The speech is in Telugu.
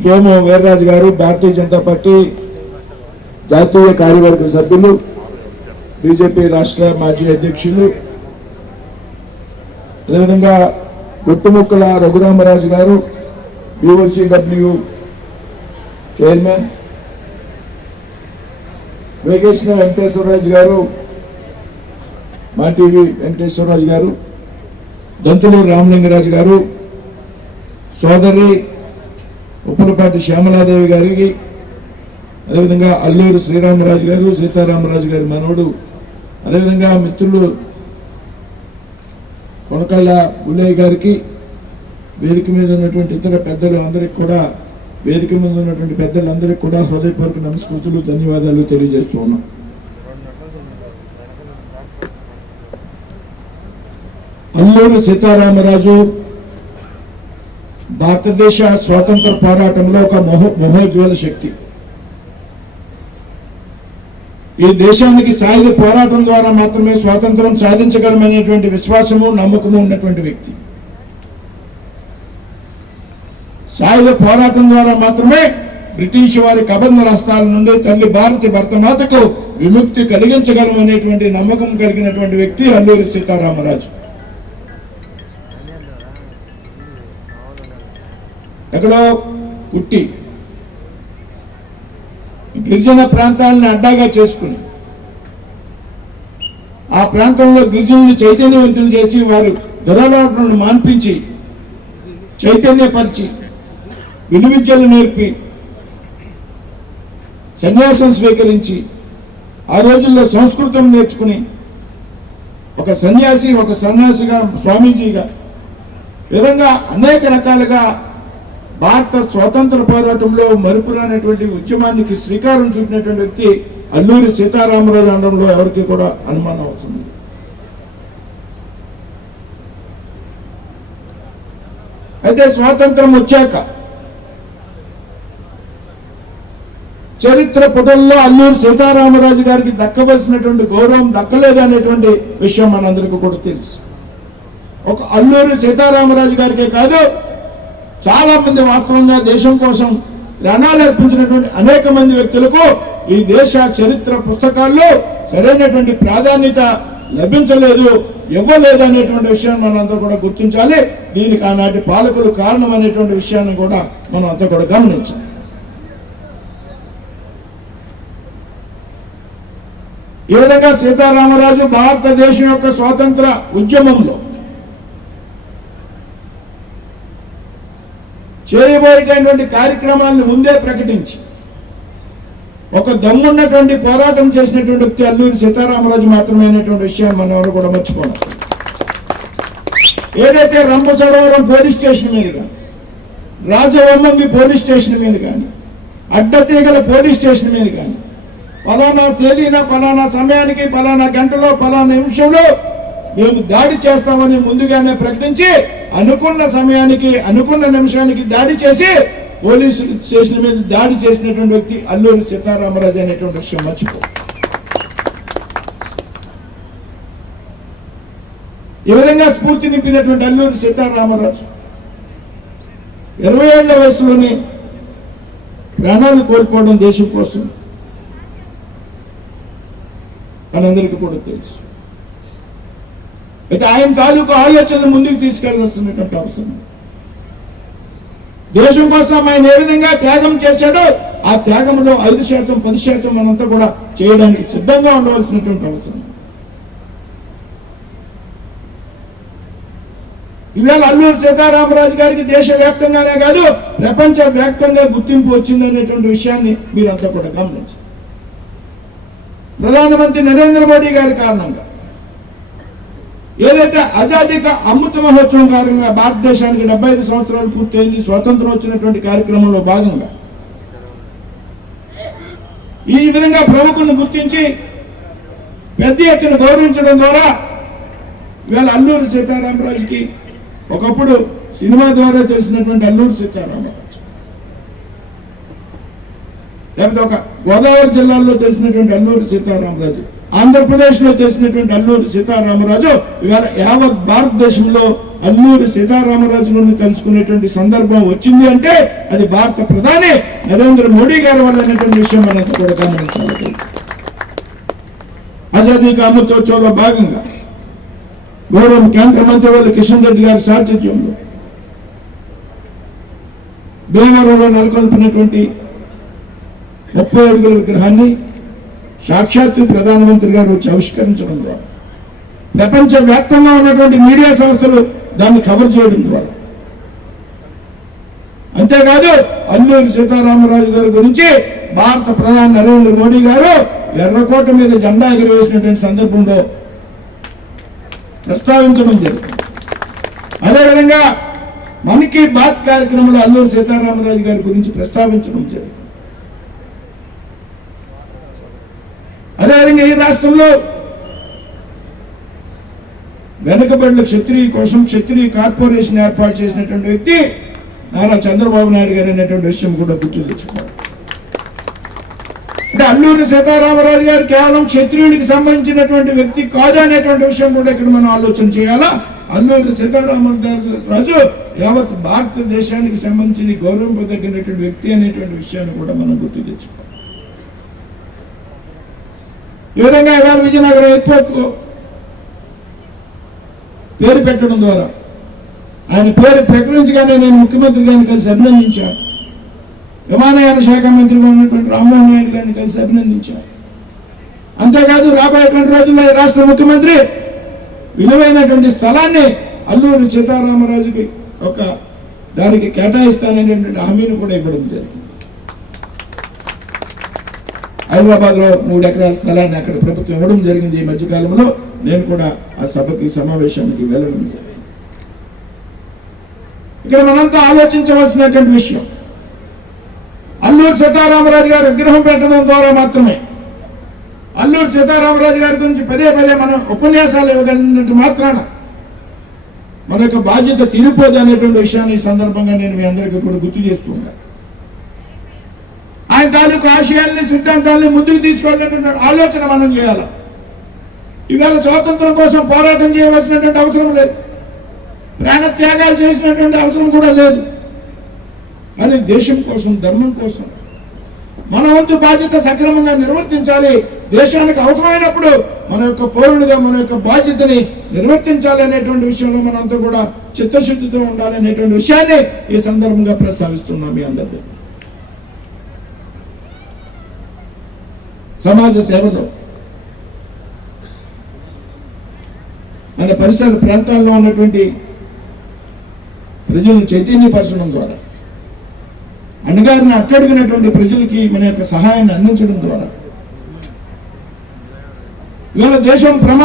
సోము వీర్రాజు గారు భారతీయ జనతా పార్టీ జాతీయ కార్యవర్గ సభ్యులు బీజేపీ రాష్ట్ర మాజీ అధ్యక్షులు. అదేవిధంగా గుట్టుముక్కల రఘురామరాజు గారు యూఎస్సీడబ్ల్యూ చైర్మన్. వేగేశ్న వెంకటేశ్వరరాజు గారు మా టీవీ వెంకటేశ్వరరాజు గారు. దంతులూరు రామలింగరాజు గారు. సోదరి ఉప్పులపాటి శ్యామలాదేవి గారికి అదేవిధంగా అల్లూరు శ్రీరామరాజు గారు సీతారామరాజు గారి మనవడు అదేవిధంగా మిత్రులు కొనకళ్ళ బుల్లయ్య గారికి వేదిక మీద ఉన్నటువంటి ఇతర పెద్దలు అందరికి కూడా వేదిక మీద ఉన్నటువంటి పెద్దలందరికీ కూడా హృదయపూర్వక నమస్కృతులు ధన్యవాదాలు తెలియజేస్తూ ఉన్నాం. అల్లూరు సీతారామరాజు భారతదేశ స్వాతంత్ర పోరాటంలో ఒక మొహ మహోజ్వల శక్తి. ఈ దేశానికి సాయుధ పోరాటం ద్వారా మాత్రమే స్వాతంత్రం సాధించగలమనేటువంటి విశ్వాసము నమ్మకము ఉన్నటువంటి వ్యక్తి. సాయుధ పోరాటం ద్వారా మాత్రమే బ్రిటిష్ వారి కబంధ హస్తాల నుండి తల్లి భారతి భర్తమాతకు విముక్తి కలిగించగలమనేటువంటి నమ్మకం కలిగినటువంటి వ్యక్తి అల్లూరి సీతారామరాజు. ఎక్కడో పుట్టి గిరిజన ప్రాంతాలను అడ్డాగా చేసుకుని ఆ ప్రాంతంలో గిరిజనులు చైతన్యవంతులు చేసి వారు దురలవాట్లను మాన్పించి చైతన్యపరిచి విలువిద్యలు నేర్పి సన్యాసం స్వీకరించి ఆ రోజుల్లో సంస్కృతం నేర్చుకుని ఒక సన్యాసి ఒక సన్యాసిగా స్వామీజీగా విధంగా అనేక రకాలుగా భారత స్వాతంత్ర పోరాటంలో మరుపురానటువంటి ఉద్యమానికి శ్రీకారం చూపినటువంటి వ్యక్తి అల్లూరి సీతారామరాజు అనడంలో ఎవరికి కూడా అనుమానం అవసరం లేదు. అయితే స్వాతంత్రం వచ్చాక చరిత్ర పుటల్లో అల్లూరు సీతారామరాజు గారికి దక్కవలసినటువంటి గౌరవం దక్కలేదు అనేటువంటి విషయం మనందరికీ కూడా తెలుసు. ఒక అల్లూరి సీతారామరాజు గారికే కాదు చాలా మంది వాస్తవంగా దేశం కోసం ప్రాణాలు అర్పించినటువంటి అనేక మంది వ్యక్తులకు ఈ దేశ చరిత్ర పుస్తకాల్లో సరైనటువంటి ప్రాధాన్యత లభించలేదు ఇవ్వలేదు అనేటువంటి విషయాన్ని మనం కూడా గుర్తించాలి. దీనికి ఆనాటి పాలకులు కారణం అనేటువంటి విషయాన్ని కూడా మనం అంతా కూడా గమనించాలి. ఈ విధంగా సీతారామరాజు భారతదేశం యొక్క స్వాతంత్ర ఉద్యమంలో చేయబోయేటటువంటి కార్యక్రమాలను ముందే ప్రకటించి ఒక దమ్మున్నటువంటి పోరాటం చేసినటువంటి వ్యక్తి అల్లూరి సీతారామరాజు మాత్రమే అనేటువంటి విషయాన్ని మనం కూడా మర్చిపోవాలి ఏదైతే రంపచోడవరం పోలీస్ స్టేషన్ మీద కానీ రాజవమ్మంగి పోలీస్ స్టేషన్ మీద కానీ అడ్డతీగల పోలీస్ స్టేషన్ మీద కానీ పలానా తేదీన పలానా సమయానికి పలానా గంటలో పలానా నిమిషంలో మేము దాడి చేస్తామని ముందుగానే ప్రకటించి అనుకున్న సమయానికి అనుకున్న నిమిషానికి దాడి చేసి పోలీసు స్టేషన్ మీద దాడి చేసినటువంటి వ్యక్తి అల్లూరి సీతారామరాజు అనేటువంటి విషయం మర్చిపో. ఈ విధంగా స్ఫూర్తి నింపినటువంటి అల్లూరి సీతారామరాజు ఇరవై ఏళ్ళ వయసులోనే ప్రాణాలు కోల్పోవడం దేశం కోసం మనందరికీ కూడా తెలుసు. అయితే ఆయన తాలూకు ఆలోచనలు ముందుకు తీసుకెళ్ళాల్సినటువంటి అవసరం దేశం కోసం ఆయన ఏ విధంగా త్యాగం చేశాడో ఆ త్యాగంలో ఐదు శాతం పది శాతం మనంతా కూడా చేయడానికి సిద్ధంగా ఉండవలసినటువంటి అవసరం ఇవాళ అల్లూరు సీతారామరాజు గారికి దేశవ్యాప్తంగానే కాదు ప్రపంచ వ్యాప్తంగా గుర్తింపు వచ్చిందనేటువంటి విషయాన్ని మీరంతా కూడా గమనించారు ప్రధానమంత్రి నరేంద్ర మోడీ గారి కారణంగా ఏదైతే అజాదిక అమృత మహోత్సవం కారణంగా భారతదేశానికి డెబ్బై ఐదు సంవత్సరాలు పూర్తయింది స్వాతంత్రం వచ్చినటువంటి కార్యక్రమంలో భాగంగా ఈ విధంగా ప్రముఖులను గుర్తించి పెద్ద ఎత్తున గౌరవించడం ద్వారా ఇవాళ అల్లూరు సీతారామరాజుకి ఒకప్పుడు సినిమా ద్వారా తెలిసినటువంటి అల్లూరు సీతారామరాజు. లేకపోతే ఒక గోదావరి జిల్లాలో తెలిసినటువంటి అల్లూరి సీతారామరాజు. ఆంధ్రప్రదేశ్లో చేసినటువంటి అల్లూరి సీతారామరాజు ఇవాళ యావత్ భారతదేశంలో అల్లూరి నుండి తెలుసుకునేటువంటి సందర్భం వచ్చింది అంటే అది భారత ప్రధాని నరేంద్ర మోడీ గారి వల్ల అనేటువంటి విషయం మనంతా కూడా గమనించాలి. ఆజాదీ కామతోత్సవంలో భాగంగా గౌరవం కేంద్ర మంత్రి వాళ్ళు కిషన్ రెడ్డి గారి సాధ్యంలో భీమవరంలో నెలకొల్పినటువంటి ముప్పై అడుగుల విగ్రహాన్ని సాక్షాత్తు ప్రధానమంత్రి గారు వచ్చి ఆవిష్కరించడం ద్వారా. ప్రపంచ వ్యాప్తంగా ఉన్నటువంటి మీడియా సంస్థలు దాన్ని కవర్ చేయడం ద్వారా. అంతేకాదు అల్లూరి సీతారామరాజు గారి గురించి భారత ప్రధాని నరేంద్ర మోడీ గారు ఎర్రకోట మీద జెండా ఎగురవేసినటువంటి సందర్భంలో ప్రస్తావించడం జరిగింది. అదేవిధంగా మన్ కీ బాత్ కార్యక్రమంలో అల్లూరి సీతారామరాజు గారి గురించి ప్రస్తావించడం జరిగింది. అదేవిధంగా ఈ రాష్ట్రంలో వెనుకబడిన క్షత్రియ కోసం క్షత్రియ కార్పొరేషన్ ఏర్పాటు చేసినటువంటి వ్యక్తి నారా చంద్రబాబు నాయుడు గారు అనేటువంటి విషయం కూడా గుర్తు తెచ్చుకోవాలి. అంటే అల్లూరి సీతారామరాజు గారు కేవలం క్షత్రియుడికి సంబంధించినటువంటి వ్యక్తి కాదు అనేటువంటి విషయం కూడా ఇక్కడ మనం ఆలోచన చేయాలా? అల్లూరి సీతారామరాజు యావత్ భారతదేశానికి సంబంధించి గౌరవింపదగినటువంటి వ్యక్తి అనేటువంటి విషయాన్ని కూడా మనం గుర్తు తెచ్చుకోవాలి. ఈ విధంగా ఇవాళ విజయనగరం ఎయిర్పోర్ట్కు పేరు పెట్టడం ద్వారా ఆయన పేరు ప్రకటించగానే నేను ముఖ్యమంత్రి గారిని కలిసి అభినందించాను విమానయాన శాఖ మంత్రిగా ఉన్నటువంటి రామ్మోహన్ రెడ్డి గారిని కలిసి అభినందించాను అంతేకాదు రాబోయేటువంటి రోజుల్లో రాష్ట్ర ముఖ్యమంత్రి విలువైనటువంటి స్థలాన్ని అల్లూరి సీతారామరాజుకి ఒక దానికి కేటాయిస్తాననేటువంటి హామీని కూడా ఇవ్వడం జరిగింది. హైదరాబాద్లో మూడు ఎకరాల స్థలాన్ని అక్కడ ప్రభుత్వం ఇవ్వడం జరిగింది ఈ మధ్యకాలంలో. నేను కూడా ఆ సభకి సమావేశానికి వెళ్ళడం జరిగింది. ఇక్కడ మనంతా ఆలోచించవలసినటువంటి విషయం అల్లూరు సీతారామరాజు గారు విగ్రహం పెట్టడం ద్వారా మాత్రమే. అల్లూరు సీతారామరాజు గారి గురించి పదే పదే మనం ఉపన్యాసాలు ఇవ్వగలిగినట్టు మాత్రాన మన యొక్క బాధ్యత తీరిపోదు అనేటువంటి విషయాన్ని ఈ సందర్భంగా నేను మీ అందరికీ కూడా గుర్తు చేస్తూ ఉన్నాను. ఆయన తాలూకు ఆశయాల్ని సిద్ధాంతాల్ని ముందుకు తీసుకెళ్ళినటువంటి ఆలోచన మనం చేయాలి? ఇవాళ స్వాతంత్రం కోసం పోరాటం చేయవలసినటువంటి అవసరం లేదు. ప్రాణత్యాగాలు చేసినటువంటి అవసరం కూడా లేదు. కానీ దేశం కోసం ధర్మం కోసం మన వంతు బాధ్యత సక్రమంగా నిర్వర్తించాలి. దేశానికి అవసరమైనప్పుడు మన యొక్క పౌరులుగా మన యొక్క బాధ్యతని నిర్వర్తించాలి అనేటువంటి విషయంలో మనంతా కూడా చిత్తశుద్ధితో ఉండాలి అనేటువంటి విషయాన్ని ఈ సందర్భంగా ప్రస్తావిస్తున్నాం మీ అందరి దగ్గర. సమాజ సేవలో. మన పరిసర ప్రాంతాల్లో ఉన్నటువంటి ప్రజలను చైతన్యపరచడం ద్వారా అణగారిన అట్టడిగినటువంటి ప్రజలకి మన యొక్క సహాయాన్ని అందించడం ద్వారా. ఇవాళ దేశం ప్రమా